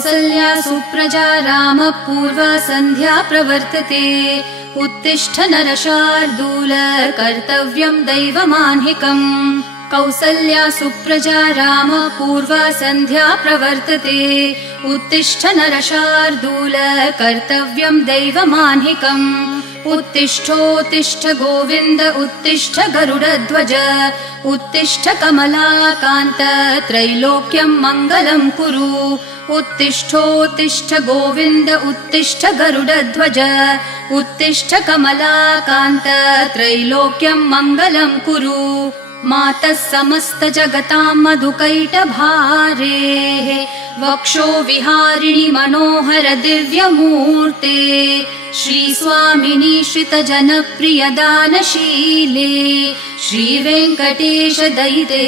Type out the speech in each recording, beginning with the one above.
कौसल्या सुप्रजा रामः पूर्वा सन्ध्या प्रवर्तते उत्तिष्ठ नरशार्दूल कर्तव्यं दैवमाह्निकम् कौसल्या सुप्रजा रामः पूर्वा सन्ध्या प्रवर्तते उत्तिष्ठ नरशार्दूल कर्तव्यं दैवमाह्निकम् उत्तिष्ठोत्तिष्ठ गोविन्द उत्तिष्ठ गरुडध्वज उत्तिष्ठ कमलाकान्त त्रैलोक्यं मङ्गलं कुरु उत्तिष्ठोत्तिष्ठ गोविन्द उत्तिष्ठ गरुडध्वज उत्तिष्ठ कमलाकान्त त्रैलोक्यं मङ्गलं कुरु मातः समस्त जगतां मधुकैटभारेः वक्षो विहारिणि मनोहर दिव्यमूर्ते श्रीस्वामिनि श्रितजनप्रिय दानशीले श्रीवेङ्कटेश दयिते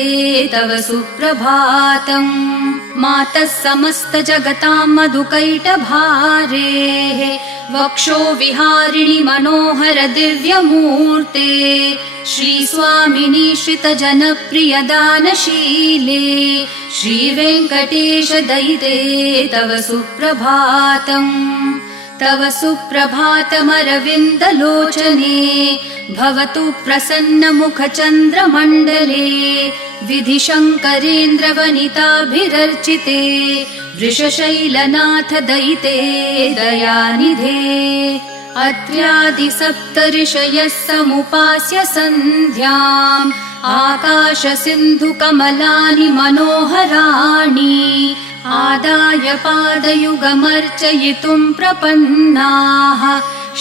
तव सुप्रभातम् मातः समस्त जगतां मधुकैटभारेः वक्षो विहारिणि मनोहर दिव्यमूर्ते श्रीस्वामिनि श्रितजनप्रिय दानशीले श्रीवेङ्कटेश दयिते तव सुप्रभातम् तव सुप्रभातमरविन्दलोचने भवतु प्रसन्नमुखचन्द्रमण्डले विधिशङ्करेन्द्रवनिताभिरर्चिते वृषशैलनाथ दयिते दयानिधे अत्र्यादिसप्तऋषयः समुपास्य सन्ध्याम् आकाशसिन्धुकमलानि मनोहराणि आदाय पादयुगमर्चयितुं प्रपन्नाः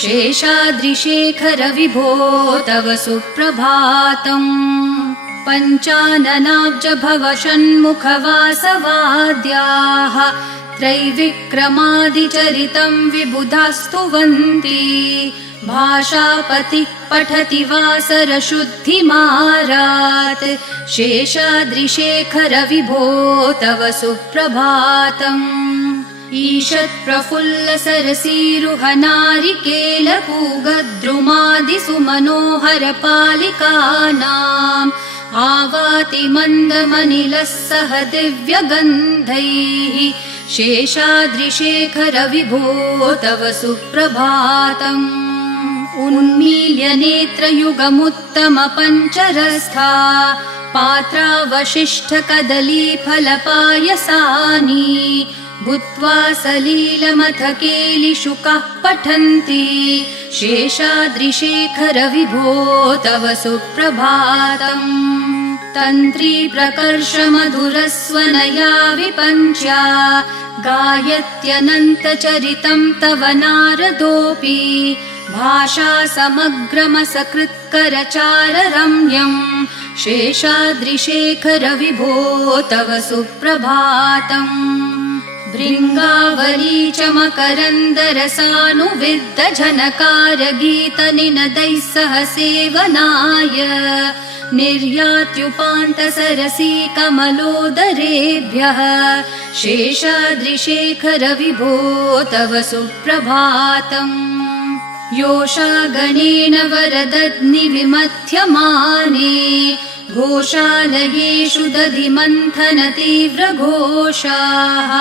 शेषाद्रिशेखर विभो तव सुप्रभातम् पञ्चाननाब्ज भव षण्मुखवासवाद्याः त्रैविक्रमादिचरितं विबुधास्तुवन्ति भाषापतिः पठति वासरशुद्धिमारात् शेषाद्रिशेखर विभो तव सुप्रभातम् ईषत्प्रफुल्लसरसीरुहनारिकेलपूगद्रुमादिसुमनोहरपालिकानाम् आवाति मन्दमनिलः सह दिव्यगन्धैः शेषाद्रिशेखर विभो तव सुप्रभातम् उन्मील्य नेत्रयुगमुत्तम पञ्चरस्था पात्रावशिष्ठकदलीफलपायसानि भूत्वा सलीलमथ केलिशुकाः पठन्ति शेषाद्रिशेखर विभो तव सुप्रभातम् तन्त्री प्रकर्ष मधुरस्वनया विपञ्च्या गायत्यनन्तचरितं तव नारदोऽपि भाषा समग्रमसकृत्करचाररम्यम् शेषाद्रिशेखर विभो तव सुप्रभातम् भृङ्गावली च मकरन्दरसानुविद्धझनकारगीतनिनदैः सह सेवनाय निर्यात्युपान्तसरसी कमलोदरेभ्यः शेषाद्रिशेखर विभो तव सुप्रभातम् योषागणेन वरदग्निविमथ्यमाने घोषालयेषु दधिमन्थन तीव्रघोषाः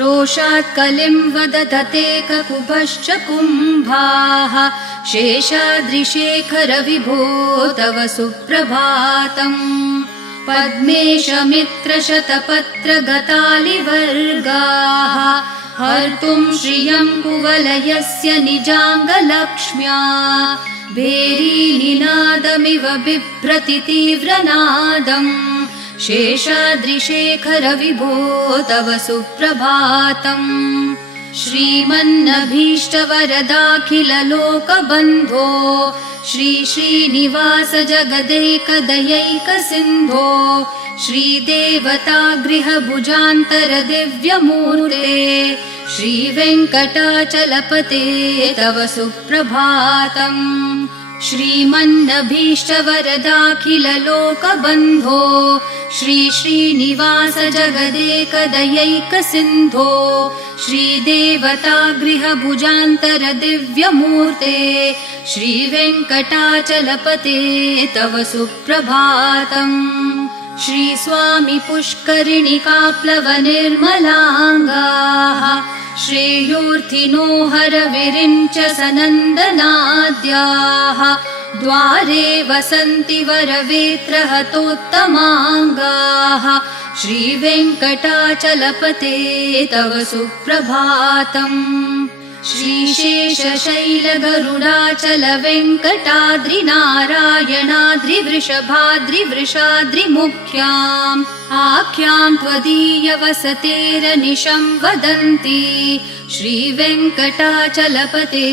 रोषात् कलिं वदधते ककुभश्च कुम्भाः शेषाद्रिशेखर विभो तव सुप्रभातम् पद्मेशमित्रशतपत्रगतालिवर्गाः हर्तुं श्रियं कुवलयस्य निजाङ्गलक्ष्म्या भेरीनिनादमिव बिभ्रति तीव्रनादम् शेषाद्रिशेखर विभो तव सुप्रभातम् श्रीमन्नभीष्टवरदाखिललोकबन्धो श्री श्रीनिवास जगदैकदयैकसिन्धो श्रीदेवतागृहभुजान्तर दिव्यमूर्ते श्रीवेङ्कटाचलपते तव सुप्रभातम् श्रीमन्नभीष्टवरदाखिललोकबन्धो श्री श्रीनिवास जगदेकदयैकसिन्धो श्रीदेवतागृहभुजान्तर दिव्यमूर्ते श्रीवेङ्कटाचलपते तव सुप्रभातम् श्रीस्वामी पुष्करिणिकाप्लवनिर्मलाङ्गाः श्रेयोर्थिनो हरविरिञ्च सनन्दनाद्याः द्वारे वसन्ति वरवेत्रहतोत्तमाङ्गाः श्रीवेङ्कटाचलपते तव सुप्रभातम् श्रीशेषशैलगरुडाचलवेङ्कटाद्रिनारायणाद्रिवृषभाद्रिवृषाद्रिमुख्याम् आख्यां त्वदीयवसतेरनिशं वदन्ति श्रीवेङ्कटाचलपते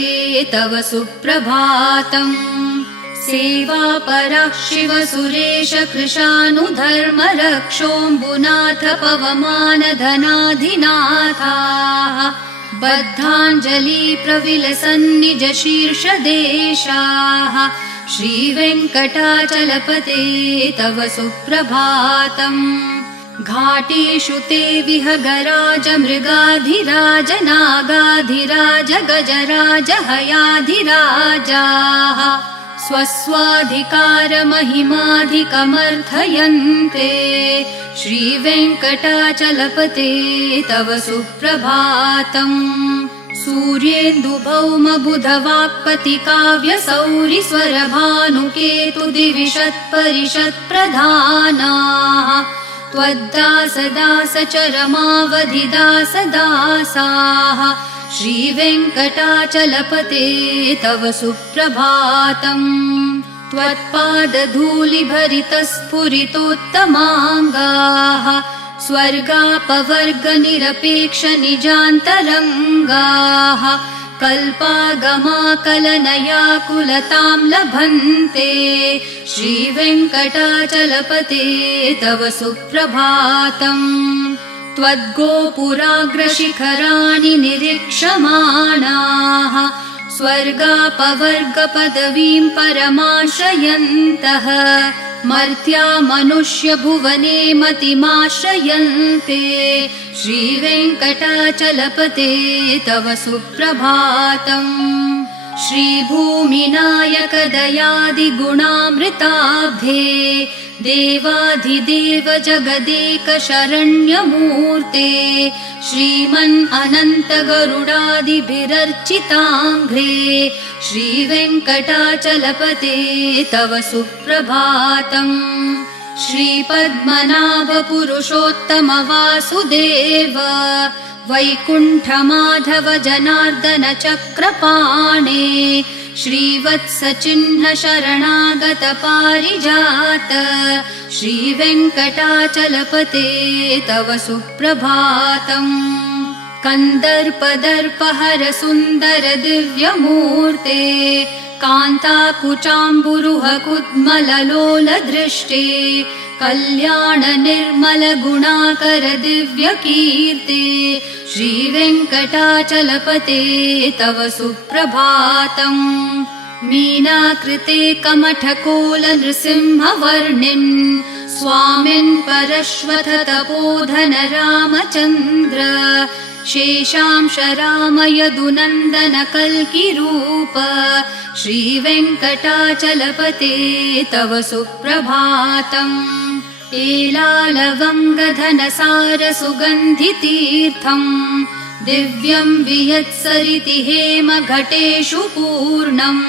तव सुप्रभातम् सेवापरः शिवसुरेश कृशानुधर्मरक्षोऽम्बुनाथ पवमानधनाधिनाथाः बद्धाञ्जलि प्रविलसन्निज शीर्षदेशाः श्रीवेङ्कटाचलपते तव सुप्रभातम् घाटेषु ते विहगराज मृगाधिराज नागाधिराज गजराज हयाधिराजाः स्वस्वाधिकारमहिमाधिकमर्थयन्ते श्रीवेङ्कटाचलपते तव सुप्रभातम् सूर्येन्दुभौमबुधवाक्पतिकाव्यसौरिस्वरभानुकेतुदिविषत्परिषत्प्रधानाः त्वद्दासदासचरमावधिदासदासाः श्रीवेङ्कटाचलपते तव सुप्रभातम् त्वत्पादधूलिभरितस्फुरितोत्तमाङ्गाः स्वर्गापवर्गनिरपेक्षनिजान्तरङ्गाः कल्पागमाकलनयाकुलतां लभन्ते श्रीवेङ्कटाचलपते तव सुप्रभातम् त्वद्गोपुराग्रशिखराणि निरीक्षमाणाः स्वर्गापवर्गपदवीं परमाश्रयन्तः मर्त्या मनुष्यभुवने मतिमाश्रयन्ते श्रीवेङ्कटाचलपते तव सुप्रभातम् श्रीभूमिनायकदयादिगुणामृताब्धे देवाधिदेव जगदेक शरण्यमूर्ते श्रीमन् अनन्त गरुडादिभिरर्चिताङ्घ्रे श्रीवेङ्कटाचलपते तव सुप्रभातम् श्रीपद्मनाभ पुरुषोत्तम वासुदेव वैकुण्ठमाधव जनार्दन चक्रपाणे श्रीवत्सचिह्न शरणागत पारिजात श्रीवेङ्कटाचलपते तव सुप्रभातम् कन्दर्पदर्पहर सुन्दर दिव्यमूर्ते कान्ताकुचाम्बुरुह कुड्मललोल दृष्टे कल्याण निर्मल गुणाकर दिव्यकीर्ते श्रीवेङ्कटाचलपते तव सुप्रभातम् मीनाकृते कमठकोल नृसिंहवर्णिन् स्वामिन् परश्वथ तपोधन रामचन्द्र शेषांश राम यदुनन्दन कल्किरूप श्रीवेङ्कटाचलपते तव सुप्रभातम् एलालवङ्गधनसार सुगन्धितीर्थम् दिव्यं वियत्सरिति हेम घटेषु पूर्णम्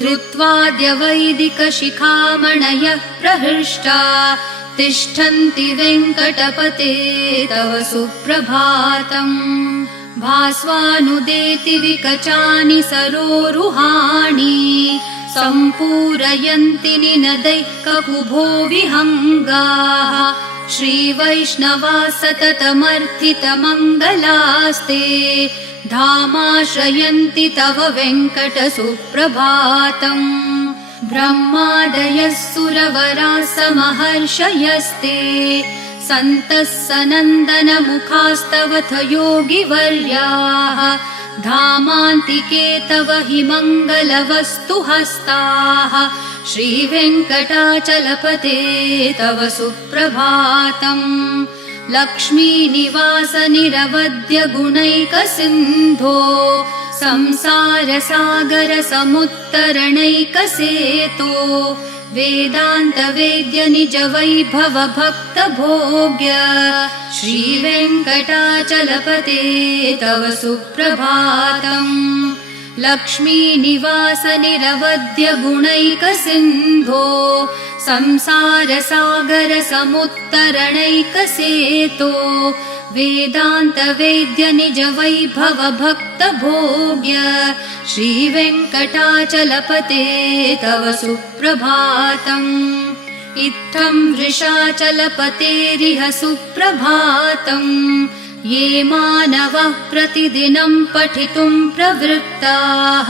धृत्वाद्य वैदिकशिखामणयः प्रहृष्टा तिष्ठन्ति वेङ्कटपते तव सुप्रभातम् भास्वानुदेति विकचानि सरोरुहाणि सम्पूरयन्ति निनदैः ककुभो विहङ्गाः श्रीवैष्णवा सततमर्थितमङ्गलास्ते धामाश्रयन्ति तव वेङ्कट सुप्रभातम् ब्रह्मादयः सुरवराः समहर्षयस्ते सन्तः सनन्दन मुखास्तवथ योगिवर्याः धामान्तिके तव हि मङ्गलवस्तु हस्ताः श्रीवेङ्कटाचलपते तव सुप्रभातम् लक्ष्मीनिवास निरवद्य गुणैकसिन्धो संसार सागर समुत्तरणैकसेतो वेदान्तवेद्य निज वैभव भक्त भोग्य श्रीवेङ्कटाचलपते तव सुप्रभातम्। लक्ष्मीनिवास निरवध्य गुणैकसिन्धो संसारसागर समुत्तरणैकसेतो वेदान्तवेद्य निज वैभव भक्त भोग्य श्रीवेङ्कटाचलपते तव सुप्रभातम्। इत्थं वृषाचलपतेरिह सुप्रभातम्। ये मानवः प्रतिदिनं पठितुं प्रवृत्ताः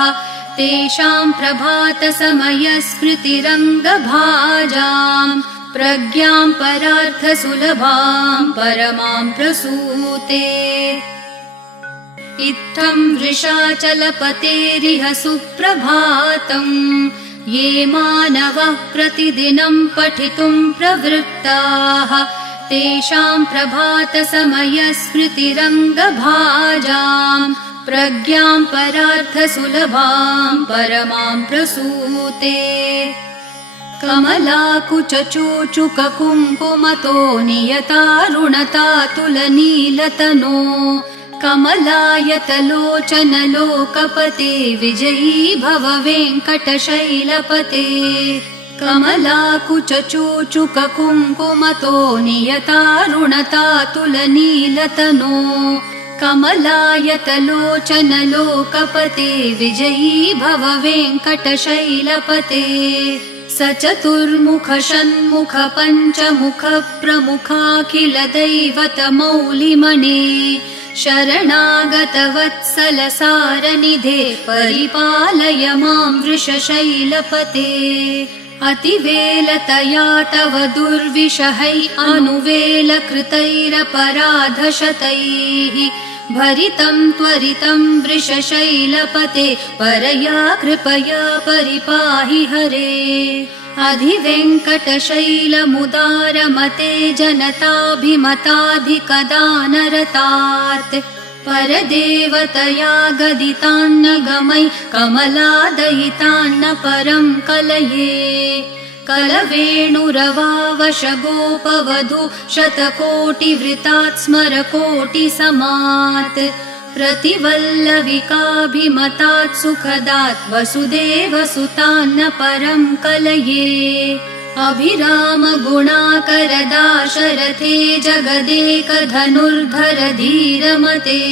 तेषां प्रभातसमयस्मृतिरङ्गभाजाम् प्रज्ञां परार्थसुलभां परमां प्रसूते। इत्थं वृषाचलपतेरिह सुप्रभातम्। ये मानवः प्रतिदिनं पठितुं प्रवृत्ताः तेषां प्रभातसमयस्मृतिरङ्गभाजाम् प्रज्ञां परार्थसुलभां परमां प्रसूते। कमलाकुचूचुककुङ्कुमतो नियतारुणतातुलनीलतनो कमलायतलोचनलोकपते विजयी भव वेङ्कटशैलपते। कमलाकुचूचुककुङ्कुमतो नियतारुणतातुलनीलतनो कमलायतलोचनलोकपते विजयी भव वेङ्कटशैलपते। स चतुर्मुख षण्मुख पञ्चमुख प्रमुखाखिल दैवतमौलिमणे शरणागतवत्सल सारनिधे परिपालय मां वृषशैलपते। अतिवेलतया तव दुर्विषहै अनुवेलकृतैरपराधशतैः भरितं त्वरितं वृषशैलपते परया कृपया परिपाहि हरे। अधिवेङ्कटशैलमुदारमते जनताभिमताधिकदानरतात् परदेवतया गदितान्न गमै कमलादयितान्न परं कलये। कलवेणुरवावशगोपवधू शतकोटिवृतात् स्मरकोटिसमात् प्रतिवल्लविकाभिमतात् सुखदात् वसुदेवसुतान्न परं कलये। अभिराम गुणाकरदाशरथे जगदेकधनुर्धर धीरमते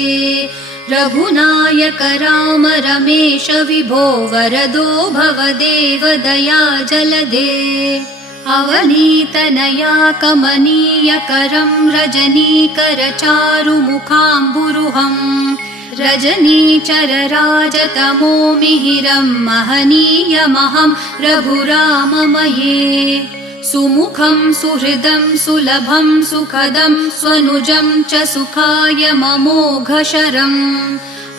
रघुनायक राम रमेश विभो वरदो भवदेव दया जलदे। अवनीतनया कमनीयकरं रजनीकर चारुमुखाम्बुरुहम् रजनीचरराजतमो मिहिरं महनीयमहं रघुराममये। सुमुखं सुहृदं सुलभं सुखदं स्वनुजं च सुखाय ममोघशरम्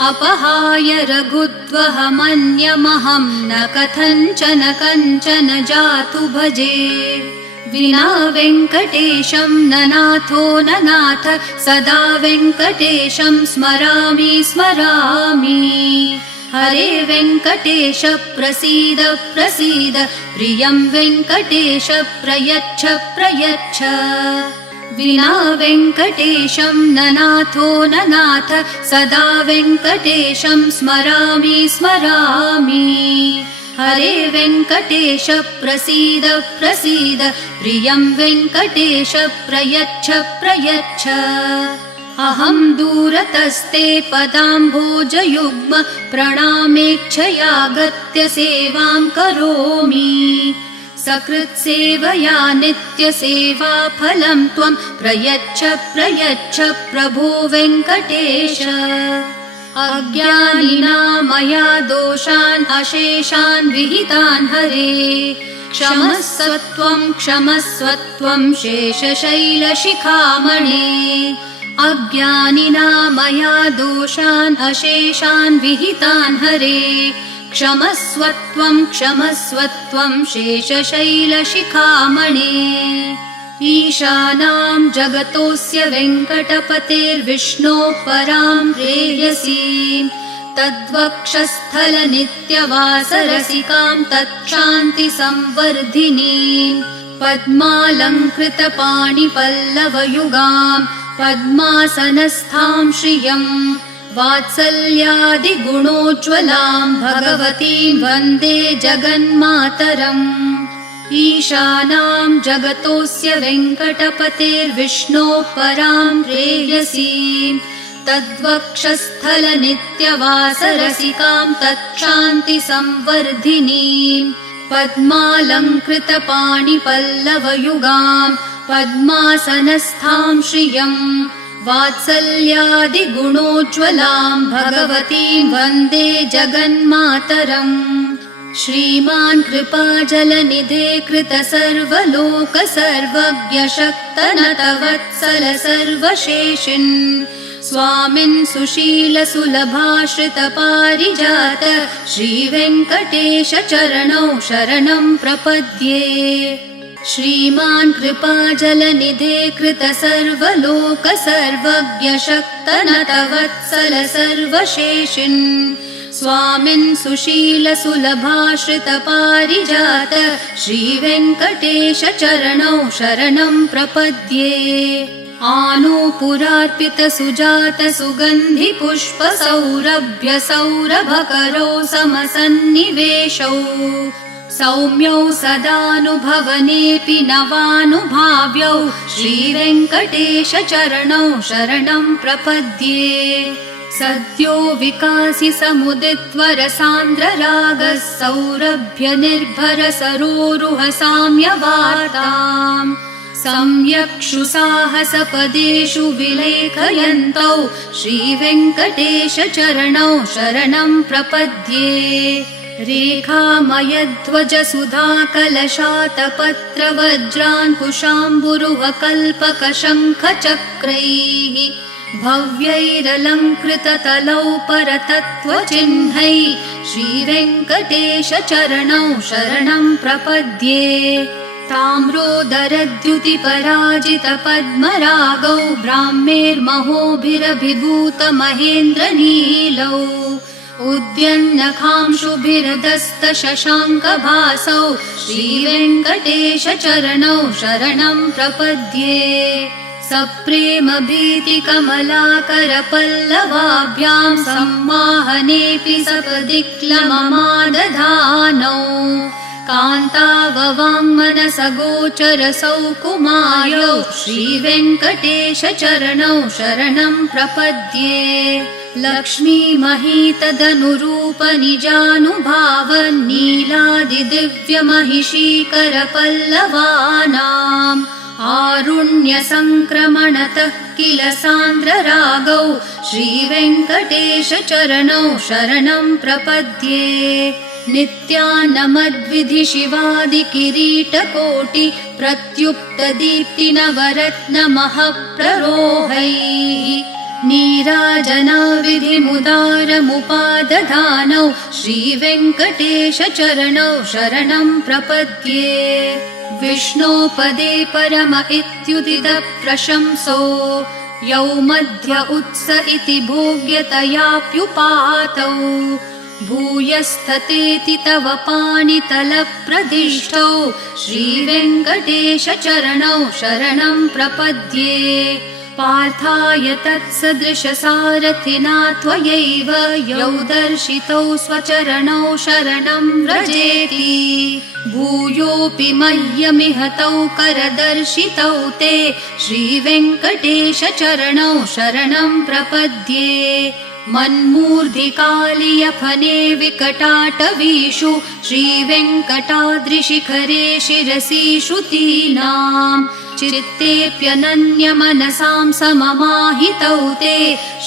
अपहाय रघुत्वहमन्यमहं न कथञ्चन कञ्चन जातु भजे। विना वेङ्कटेशं ननाथो ननाथ सदा वेङ्कटेशं स्मरामि स्मरामि। हरे वेङ्कटेश प्रसीद प्रसीद प्रियं वेङ्कटेश प्रयच्छ प्रयच्छ। विना वेङ्कटेशं ननाथो ननाथ सदा वेङ्कटेशं स्मरामि स्मरामि। हरे वेङ्कटेश प्रसीद प्रसीद प्रियं वेङ्कटेश प्रयच्छ प्रयच्छ। अहं दूरतस्ते पदाम्भोजयुग्म प्रणामेच्छयागत्य सेवां करोमि। सकृत्सेवया नित्यसेवाफलं त्वं प्रयच्छ प्रयच्छ प्रभो वेङ्कटेश। अज्ञानिना मया दोषान् अशेषान् विहितान् हरे क्षमस्वत्वं शेषशैलशिखामणे। अज्ञानिना मया दोषान् अशेषान् विहितान् हरे क्षमस्वत्वं शेषशैलशिखामणे। ईशानां जगतोऽस्य वेङ्कटपतेर्विष्णोः परां प्रेयसीं तद्वक्षस्थलनित्यवासरसिकां तच्छान्तिसंवर्धिनीं पद्मालङ्कृतपाणिपल्लवयुगां पद्मासनस्थां श्रियं वात्सल्यादिगुणोज्ज्वलां भगवतीं वन्दे जगन्मातरम् ईशानां जगतोऽस्य वेङ्कटपतेर्विष्णोः परां प्रेयसीं तद्वक्षस्थलनित्यवासरसिकां तच्छान्तिसंवर्धिनीं पद्मालङ्कृतपाणिपल्लवयुगां पद्मासनस्थां श्रियं वात्सल्यादिगुणोज्ज्वलां भगवतीं वन्दे जगन्मातरम् श्रीमान् कृपाजलनिधे कृतसर्वलोकसर्वज्ञ शक्तनतवत्सल सर्वशेषिन् स्वामिन् सुशीलसुलभाश्रितपारिजात श्रीवेङ्कटेश चरणौ शरणं प्रपद्ये श्रीमान् कृपाजलनिधे कृतसर्वलोकसर्वज्ञ शक्तनतवत्सल सर्वशेषिन् स्वामिन् सुशीलसुलभाश्रितपारिजात श्रीवेङ्कटेश चरणौ शरणं प्रपद्ये आनूपुरार्पितसुजातसुगन्धिपुष्पसौरभ्यसौरभकरौ समसन्निवेशौ सौम्यौ सदानुभवनेऽपि नवानुभाव्यौ श्रीवेङ्कटेश चरणौ शरणं प्रपद्ये सद्यो विकासि समुदित्वरसान्द्ररागः सौरभ्य निर्भर सरोरुह साम्यवार्ताम् सम्यक्षु साहसपदेषु विलेखयन्तौ श्रीवेङ्कटेश चरणौ शरणं प्रपद्ये रेखामयध्वज सुधाकलशातपत्रवज्राङ्कुशाम्बुरुहकल्पकशङ्खचक्रैः भव्यैरलङ्कृततलौ परतत्त्वचिह्नैः श्रीवेङ्कटेश चरणौ शरणं प्रपद्ये ताम्रोदरद्युतिपराजितपद्मरागौ ब्राह्मेर्महोभिरभिभूतमहेन्द्रनीलौ उद्यन्नखांशुभिरदस्तशशाङ्कभासौ श्रीवेङ्कटेश चरणौ शरणं प्रपद्ये सप्रेमभीतिकमलाकरपल्लवाभ्यां सम्माहनेऽपि सपदि क्लममादधानौ कान्ताववाङ्मनसगोचरसौकुमार्यौ श्रीवेङ्कटेश चरणौ शरणं प्रपद्ये लक्ष्मीमहीतदनुरूपनिजानुभावन्नीलादिदिव्यमहिषीकरपल्लवानाम् आरुण्यसङ्क्रमणतः किल सान्द्ररागौ श्रीवेङ्कटेश चरणौ शरणं प्रपद्ये नित्यानमद्विधि शिवादिकिरीटकोटि प्रत्युक्तदीप्तिनवरत्नमःप्ररोहैः नीराजनाविधिमुदारमुपादधानौ श्रीवेङ्कटेश चरणौ शरणं प्रपद्ये विष्णोपदे परम इत्युदितः प्रशंसो यौ मध्य उत्स इति भोग्यतयाप्युपातौ भूयस्ततेति तव पाणितलप्रदिष्टौ श्रीवेङ्कटेश चरणौ शरणं प्रपद्ये पार्थाय तत्सदृशसारथिना त्वयैव यौ दर्शितौ स्वचरणौ शरणं व्रजेति भूयोऽपि मह्यमिह तौ करदर्शितौ ते श्रीवेङ्कटेश चरणौ शरणं प्रपद्ये मन्मूर्धिकालियफने विकटाटवीषु श्रीवेङ्कटाद्रिशिखरे शिरसि श्रुतीनां चित्तेऽप्यनन्यमनसां सममाहितौ ते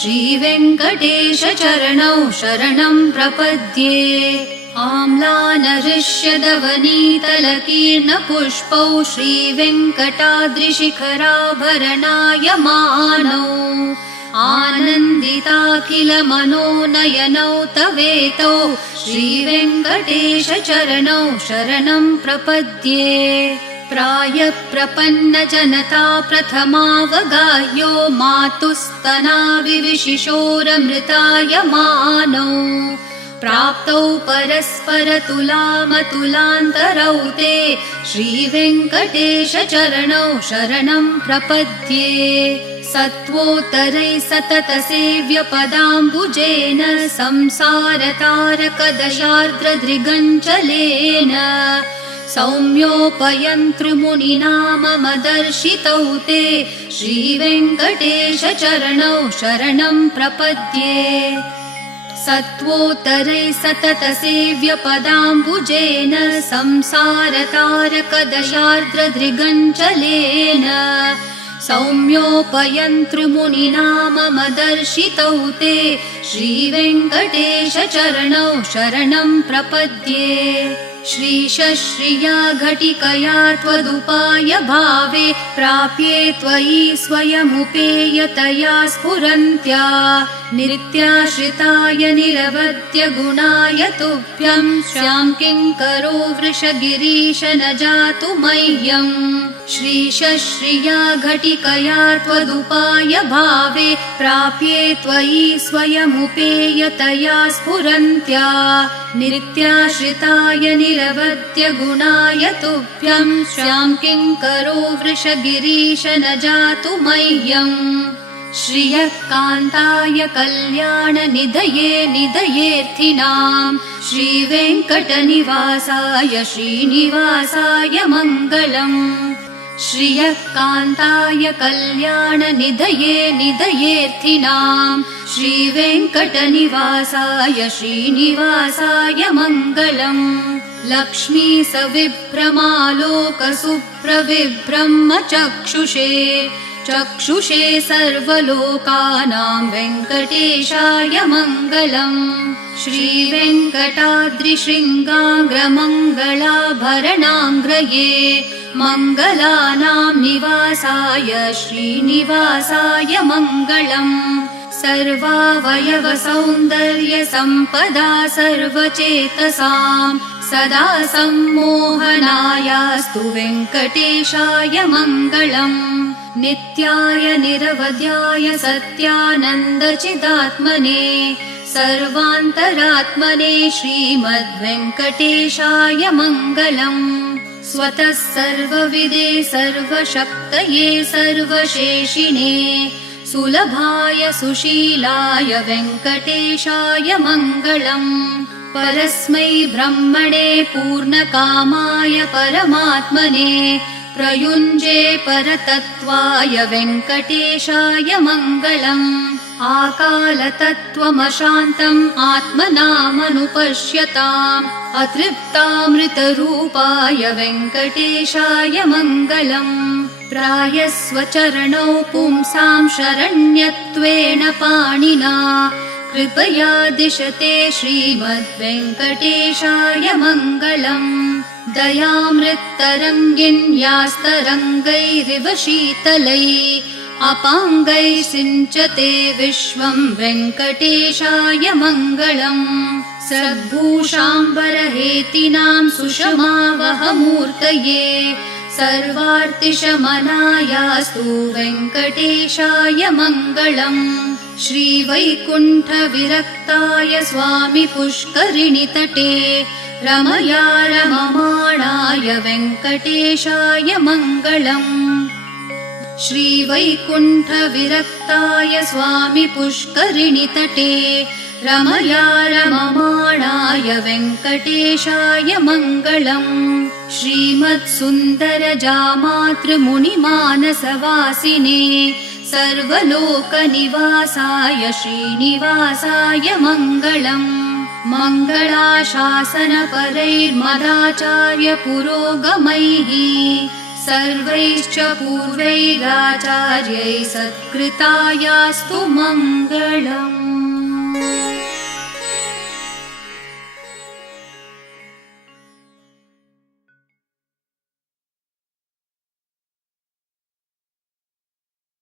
श्रीवेङ्कटेश चरणौ शरणं प्रपद्ये आम्लानहृष्यदवनीतलकीर्णपुष्पौ श्रीवेङ्कटाद्रिशिखराभरणायमानौ आनन्दिताखिलमनोनयनौ तवेतौ श्रीवेङ्कटेश चरणौ शरणं प्रपद्ये प्रायप्रपन्नजनता प्रथमावगाह्यो मातुस्तनाविविशिशोरमृतायमानौ प्राप्तौ परस्परतुलामतुलान्तरौ ते श्रीवेङ्कटेशचरणौ शरणं प्रपद्ये सत्वोत्तरैः सततसेव्यपदाम्बुजेन संसारतारकदशार्द्रदृगञ्चलेन सौम्योपयन्तृमुनिना मम दर्शितौ ते श्रीवेङ्कटेशचरणौ शरणं प्रपद्ये सत्वोत्तरैः सततसेव्यपदाम्बुजेन संसारतारकदशार्द्रदृगञ्चलेन सौम्योपयन्तृमुनिना मम दर्शितौ ते श्रीवेङ्कटेशचरणौ शरणं प्रपद्ये श्रीशश्रिया घटिकया त्वदुपाय भावे प्राप्ये त्वयि स्वयमुपेयतया स्फुरन्त्या नित्याश्रिताय निरवद्य गुणाय तुभ्यं स्यां किङ्करो वृषगिरीश न जातु मह्यम् श्रीशश्रिया घटिकया त्वदुपाय भावे प्राप्ये त्वयि स्वयमुपेयतया स्फुरन्त्या नित्याश्रिताय निरवद्य गुणाय तुभ्यं स्यां किङ्करो वृषगिरीश न जातु मह्यम् श्रियः कान्ताय कल्याणनिधये निधयेऽर्थिनां श्रीवेङ्कटनिवासाय श्रीनिवासाय मङ्गलम् श्रियः कान्ताय कल्याणनिधये निधयेऽर्थिनां श्रीवेङ्कटनिवासाय श्रीनिवासाय मङ्गलम् लक्ष्मी सविभ्रमालोकसुप्रविभ्रमचक्षुषे चक्षुषे सर्वलोकानां वेङ्कटेशाय मङ्गलम् श्रीवेङ्कटाद्रिशृङ्गाग्रमङ्गलाभरणाङ्ग्रये मङ्गलानां निवासाय श्रीनिवासाय मङ्गलम् सर्वावयवसौन्दर्यसम्पदा सर्वचेतसां सदा सम्मोहनायास्तु वेङ्कटेशाय मङ्गलम् नित्याय निरवध्याय सत्यानन्दचिदात्मने सर्वान्तरात्मने श्रीमद्वेङ्कटेशाय मङ्गलम् स्वतः सर्वविदे सर्वशक्तये सर्वशेषिणे सुलभाय सुशीलाय वेङ्कटेशाय मङ्गलम् परस्मै ब्रह्मणे पूर्णकामाय परमात्मने प्रयुञ्जे परतत्त्वाय वेङ्कटेशाय मङ्गलम् आकालतत्त्वमशान्तम् आत्मनामनुपश्यताम् अतृप्तामृतरूपाय वेङ्कटेशाय मङ्गलम् प्रायस्वचरणौ पुंसां शरण्यत्वेन पाणिना कृपया दिशते श्रीमद्वेङ्कटेशाय मङ्गलम् दयामृत्तरङ्गिन्यास्तरङ्गैरिव शीतलैः अपाङ्गैः सिञ्चते विश्वं वेङ्कटेशाय मङ्गलम् सद्भूषाम्बरहेतिनां सुषमावहमूर्तये सर्वार्तिशमनायास्तु वेङ्कटेशाय मङ्गलम् श्रीवैकुण्ठविरक्ताय स्वामि पुष्करिणीतटे रमया रममाणाय वेङ्कटेशाय मङ्गलम् श्रीवैकुण्ठविरक्ताय स्वामि पुष्करिणीतटे रमया रममाणाय वेङ्कटेशाय मङ्गलम् श्रीमत्सुन्दरजामातृमुनिमानसवासिने सर्वलोकनिवासाय श्रीनिवासाय मङ्गलम् मङ्गलाशासनपरैर्मदाचार्य पुरोगमैः सर्वैश्च पूर्वैराचार्यैः सत्कृतायास्तु मङ्गलम्।